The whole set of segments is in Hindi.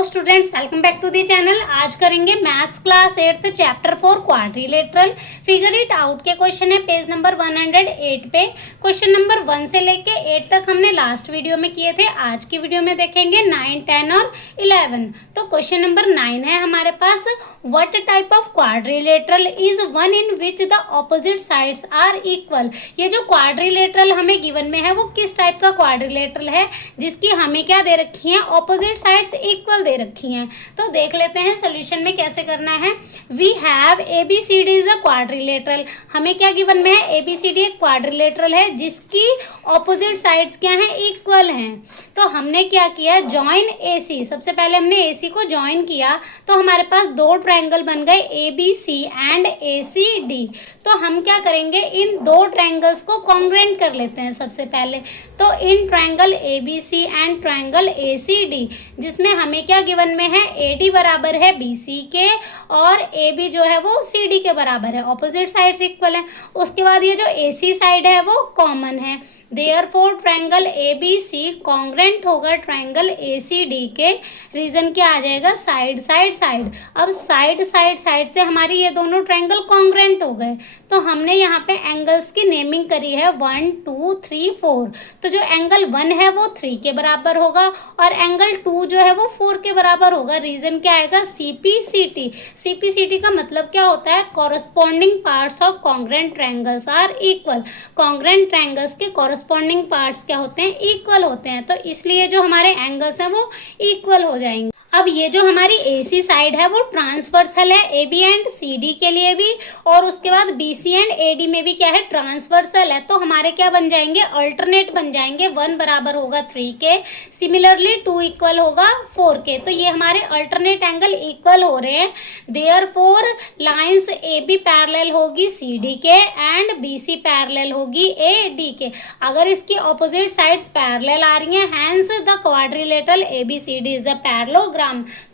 Hello students, welcome back to the channel. आज करेंगे maths class 8th chapter 4 quadrilateral. Figure it out के क्वेश्चन है पेज नंबर 108 पे। क्वेश्चन नंबर 1 से लेके 8 तक हमने लास्ट वीडियो में किए थे। आज की वीडियो में देखेंगे 9, 10 और 11। तो क्वेश्चन नंबर 9 है हमारे पास, what type of quadrilateral is one in which the opposite sides are equal. ये जो क्वाड्रिलेटरल हमें गिवन में है वो किस टाइप का क्वाड्रिलेटरल है जिसकी हमें क्या दे रखी है, ऑपोजिट साइड्स इक्वल दे रखी हैं। तो देख लेते हैं सोल्यूशन में कैसे करना है। We have ABCD is a quadrilateral. हमें क्या गिवन में है, ABCD एक क्वाड्रिलेटरल है जिसकी ऑपोजिट साइड्स क्या हैं, इक्वल हैं। तो हमने क्या किया, जॉइन AC। सबसे पहले हमने AC को जॉइन किया तो हमारे पास दो ट्रायंगल बन गए ABC एंड ACD। तो हम क्या करेंगे, इन दो ट्रायंगल्स को कॉन्ग्रुएंट कर लेते हैं सबसे पहले। तो इन triangle ABC and triangle ACD, जिसमें हमें क्या गिवन में है, AD बराबर है BC के और AB जो है वो CD के बराबर है, ऑपोजिट साइड्स इक्वल है। उसके बाद ये जो AC साइड है वो कॉमन है। देयरफॉर ट्रायंगल ABC कॉन्ग्रुएंट होगा ट्रायंगल ACD के। रीजन क्या आ जाएगा, साइड साइड साइड। अब साइड साइड साइड से हमारी ये दोनों ट्रायंगल कॉन्ग्रुएंट हो गए। तो हमने यहाँ पे एंगल्स की नेमिंग करी है 1, 2, 3, 4। तो जो एंगल 1 है वो 3 के बराबर होगा और एंगल 2 जो है वो 4 के बराबर होगा। रीजन क्या आएगा, CPCT। CPCT का मतलब क्या होता है, corresponding parts of congruent triangles are equal. Congruent triangles के कॉरस्पॉन्डिंग पार्ट्स क्या होते हैं, इक्वल होते हैं। तो इसलिए जो हमारे एंगल्स हैं वो इक्वल हो जाएंगे। अब ये जो हमारी AC साइड है वो ट्रांसवर्सल है AB एंड CD के लिए भी, और उसके बाद BC एंड AD में भी क्या है, ट्रांसवर्सल है। तो हमारे क्या बन जाएंगे, अल्टरनेट बन जाएंगे। 1 बराबर होगा 3 के, सिमिलरली 2 इक्वल होगा 4 के। तो ये हमारे अल्टरनेट एंगल इक्वल हो रहे हैं। देयरफॉर लाइंस AB पैरेलल होगी CD के एंड BC पैरेलल होगी AD के। अगर इसकी ऑपोजिट साइड्स पैरेलल आ रही हैं, hence the quadrilateral ABCD is a parallelogram.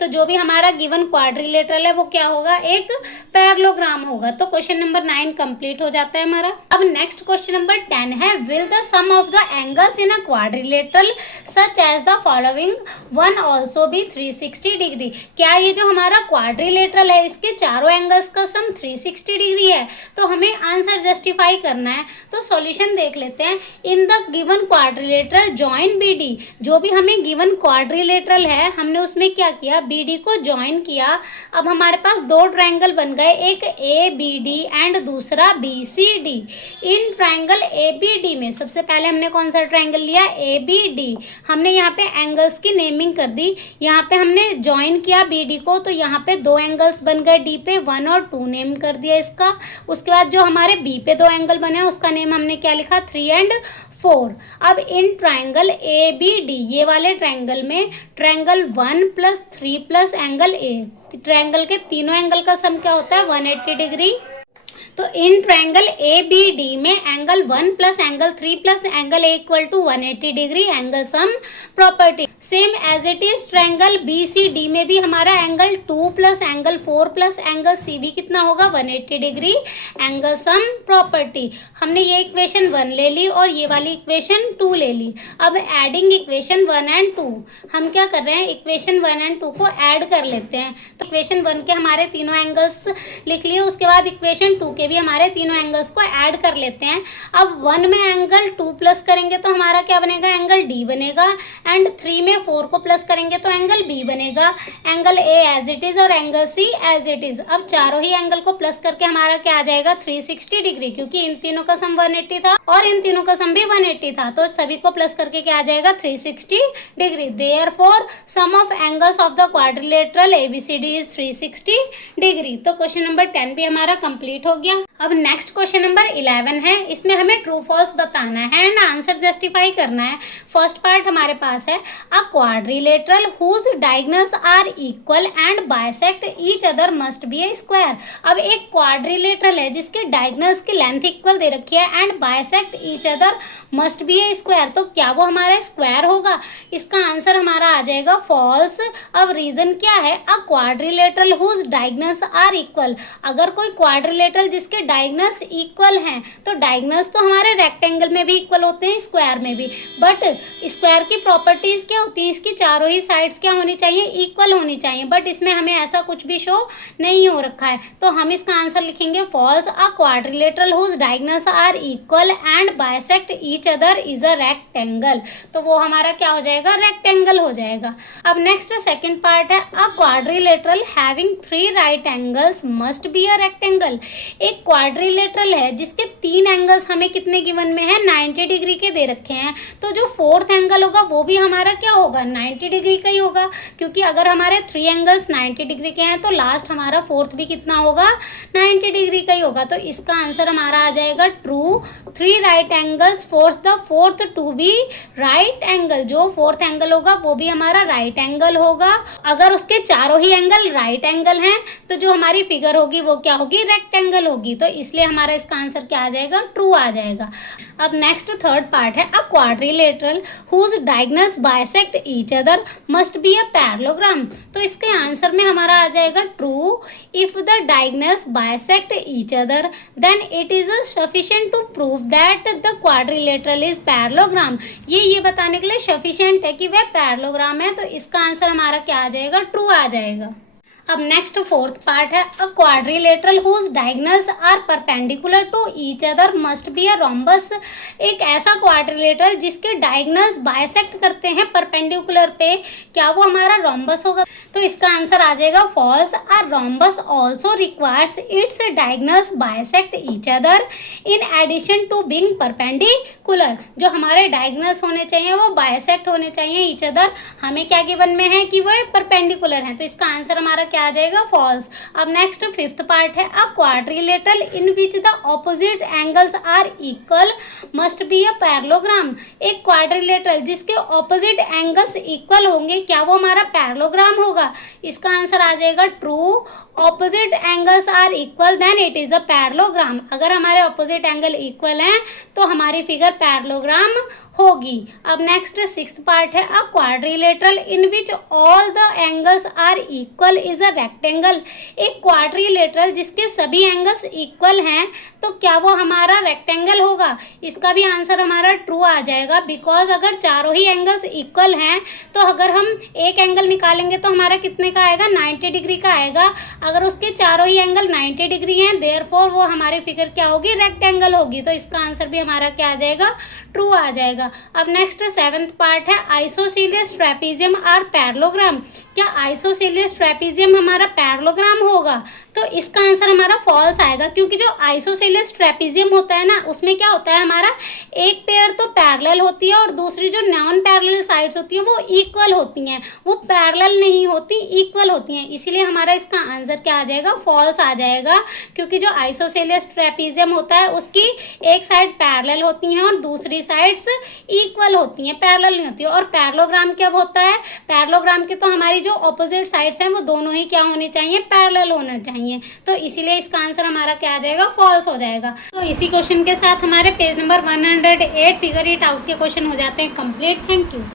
तो जो भी हमारा गिवन क्वाड्रिलेटरल है वो क्या होगा, एक पैरेललोग्राम होगा। तो क्वेश्चन नंबर 9 कंप्लीट हो जाता है हमारा। अब नेक्स्ट क्वेश्चन नंबर 10 है, will the sum of the angles in a quadrilateral such as the following one also be 360 degree. क्या ये जो हमारा क्वाड्रिलेटरल है इसके चारों एंगल्स का सम 360 डिग्री है। तो हमें आंसर जस्टिफाई करना है। तो सॉल्यूशन देख लेते हैं। In the given quadrilateral join BD। जो भी हमें गिवन क्वाड्रिलेटरल है हमने उसमें क्या किया, BD को ज्वाइन किया। अब हमारे पास दो ट्रायंगल बन गए, एक ABD एंड दूसरा BCD। इन ट्रायंगल ABD में सबसे पहले हमने कौन सा ट्रायंगल लिया, ABD। हमने यहाँ पे एंगल्स की नेमिंग कर दी। यहाँ पे हमने ज्वाइन किया BD को, तो यहाँ पे दो एंगल्स बन गए D पे, 1 और 2 नेम कर दिया इसका। उसके बाद जो हमारे B पे दो एंगल बने उसका नेम हमने क्या लिखा, 3 एंड 4। अब इन ट्रायंगल ABD, ये वाले ट्रायंगल में ट्रायंगल 1 + 3 + एंगल A, ट्रायंगल के तीनों एंगल का सम क्या होता है, 180 डिग्री। तो इन ट्रायंगल ABD में angle 1 + angle 3 + angle A = 180 degree angle sum property. Same as it is triangle BCD में भी हमारा एंगल 2 + एंगल 4 + एंगल CB कितना होगा, 180 डिग्री एंगल सम प्रॉपर्टी। हमने ये इक्वेशन 1 ले ली और ये वाली इक्वेशन 2 ले ली। अब एडिंग इक्वेशन 1 एंड 2, हम क्या कर रहे हैं, इक्वेशन 1 एंड 2 को ऐड कर लेते हैं। तो इक्वेशन 1 के हमारे तीनों एंगल्स लिख लिए, उसके बाद इक्वेशन 2 के भी हमारे तीनों एंगल्स को ऐड कर लेते हैं। अब 1 में एंगल 2 प्लस करेंगे तो हमारा क्या बनेगा, एंगल D बनेगा, एंड 3 में 4 को प्लस करेंगे तो एंगल B बनेगा, angle A as it is और angle C as it is. अब चारों ही एंगल को प्लस करके हमारा क्या आ जाएगा, 360 डिग्री, क्योंकि इन तीनों का सम 180 था और इन तीनों का सम भी 180 था। तो सभी को प्लस करके क्या आ जाएगा, 360 degree. Therefore sum of angles of the quadrilateral ABCD is 360 degree. तो क्वेश्चन नंबर 10 भी हमारा कंप्लीट हो गया। अब नेक्स्ट क्वेश्चन नंबर 11 है, इसमें हमें ट्रू फॉल्स बताना है एंड आंसर जस्टिफाई करना है। फर्स्ट पार्ट हमारे पास है, a quadrilateral whose diagonals are equal and bisect each other must be a square. अब एक क्वाड्रिलेटरल है जिसके डायगोनल्स की लेंथ इक्वल दे रखी है and bisect each other must be a square. तो क्या वो हमारा स्क्वायर होगा, इसका आंसर हमारा आ जाएगा फॉल्स। अब रीजन क्या है, a quadrilateral whose diagonals are equal. अगर कोई क्वाड्रिलेटरल जिसके डायगनल्स इक्वल हैं, तो डायगनल्स तो हमारे रेक्टेंगल में भी इक्वल होते हैं, स्क्वायर में भी, बट स्क्वायर की प्रॉपर्टीज क्या होती हैं, इसकी चारों ही साइड्स क्या होनी चाहिए, इक्वल होनी चाहिए, बट इसमें हमें ऐसा कुछ भी शो नहीं हो रखा है, तो हम इसका आंसर लिखेंगे false. A quadrilateral whose diagonals are equal and bisect each other is a rectangle, तो वो हमारा क्या हो जाएगा, रेक्टेंगल हो जाएगा। अब नेक्स्ट सेकंड पार्ट है, a quadrilateral having 3 right angles must be a rectangle. एक क्वाड्रिलेटरल है जिसके 3 एंगल्स हमें कितने गिवन में है, 90 डिग्री के दे रखे हैं, तो जो फोर्थ एंगल होगा वो भी हमारा क्या होगा, 90 डिग्री का ही होगा, क्योंकि अगर हमारे 3 एंगल्स 90 डिग्री के हैं तो लास्ट हमारा फोर्थ भी कितना होगा, 90 डिग्री का ही होगा, तो इसका आंसर हमारा आ जाएगा true. 3 right angles forces the fourth to be right angle, जो फोर्थ एंगल होगा वो भी हमारा राइट एंगल होगा। अगर उसके चारों ही एंगल राइट एंगल हैं तो जो हमारी फिगर होगी वो क्या होगी, रेक्टेंगल होगी, तो इसलिए हमारा इसका आंसर क्या आ जाएगा, ट्रू आ जाएगा। अब नेक्स्ट थर्ड पार्ट है, a quadrilateral whose diagonals bisect each other must be a parallelogram, तो इसके आंसर में हमारा आ जाएगा true. If the diagonals bisect each other then it is sufficient to prove that the quadrilateral is parallelogram, ये बताने के लिए सफिशिएंट है कि वह पैरेललोग्राम है, तो इसका आंसर हमारा क्या आ जाएगा, ट्रू आ जाएगा। अब नेक्स्ट फोर्थ पार्ट है, a quadrilateral whose diagonals are perpendicular to each other must be a rhombus. एक ऐसा क्वाड्रिलेटरल जिसके डायगनल्स बाइसेक्ट करते हैं परपेंडिकुलर पे, क्या वो हमारा रोम्बस होगा, तो इसका आंसर आ जाएगा false. A rhombus also requires its diagonals bisect each other in addition to being perpendicular, जो हमारे डायगनल्स होने चाहिए वो बाइसेक्ट होने चाहिए ईच अदर, हमें क्या गिवन में है कि वो परपेंडिकुलर है, तो इसका आंसर हमारा क्या आ जाएगा, फॉल्स। अब नेक्स्ट फिफ्थ पार्ट है, a quadrilateral in which the opposite angles are equal must be a parallelogram. एक क्वाड्रिलेटरल जिसके ऑपोजिट एंगल्स इक्वल होंगे, क्या वो हमारा पैरेललोग्राम होगा, इसका आंसर आ जाएगा true. Opposite angles are equal then it is a parallelogram, अगर हमारे ऑपोजिट एंगल इक्वल हैं तो हमारी फिगर पैरेललोग्राम होगी। अब नेक्स्ट सिक्स्थ पार्ट है, a quadrilateral in which all the angles are equal is a rectangle. एक क्वाड्रिलेटरल जिसके सभी एंगल्स इक्वल हैं तो क्या वो हमारा रेक्टेंगल होगा, इसका भी आंसर हमारा ट्रू आ जाएगा, बिकॉज अगर चारों ही एंगल्स इक्वल हैं तो अगर हम एक एंगल निकालेंगे तो हमारा कितने का आएगा, 90 डिग्री का आएगा, अगर उसके चारों ही एंगल 90 डिग्री हैं देयरफॉर वो हमारी फिगर क्या होगी, रेक्टेंगल होगी, तो इसका आंसर भी हमारा क्या आ जाएगा, ट्रू आ जाएगा। अब नेक्स्ट सेवेंथ पार्ट है, आइसोसेलियस ट्रेपेजियम आर पैरेललोग्राम। क्या आइसोसेलियस ट्रेपेजियम हमारा पैरेललोग्राम होगा, तो इसका आंसर हमारा फॉल्स आएगा, क्योंकि जो आइसोसेलियस ट्रेपेजियम होता है ना उसमें क्या होता है, हमारा एक पेयर तो पैरेलल होती है और दूसरी जो नॉन पैरेलल साइड्स होती हैं वो इक्वल होती हैं, वो पैरेलल नहीं होती, इक्वल होती हैं, इसीलिए हमारा इसका आंसर क्या आ जाएगा, फॉल्स आ जाएगा, क्योंकि जो आइसोसेलियस ट्रेपेजियम होता है उसकी एक साइड पैरेलल होती हैं और दूसरी साइड्स इक्वल होती हैं, पैरेलल नहीं होती है। और पैरेललोग्राम कब होता है, पैरेललोग्राम के तो हमारी जो ऑपोजिट साइड्स हैं वो दोनों ही क्या होनी चाहिए, पैरेलल होना चाहिए, तो इसीलिए इसका आंसर हमारा क्या आ जाएगा, फॉल्स हो जाएगा। तो इसी क्वेश्चन के साथ हमारे page number 108 figure it out के क्वेश्चन हो जाते हैं कंप्लीट। Thank you.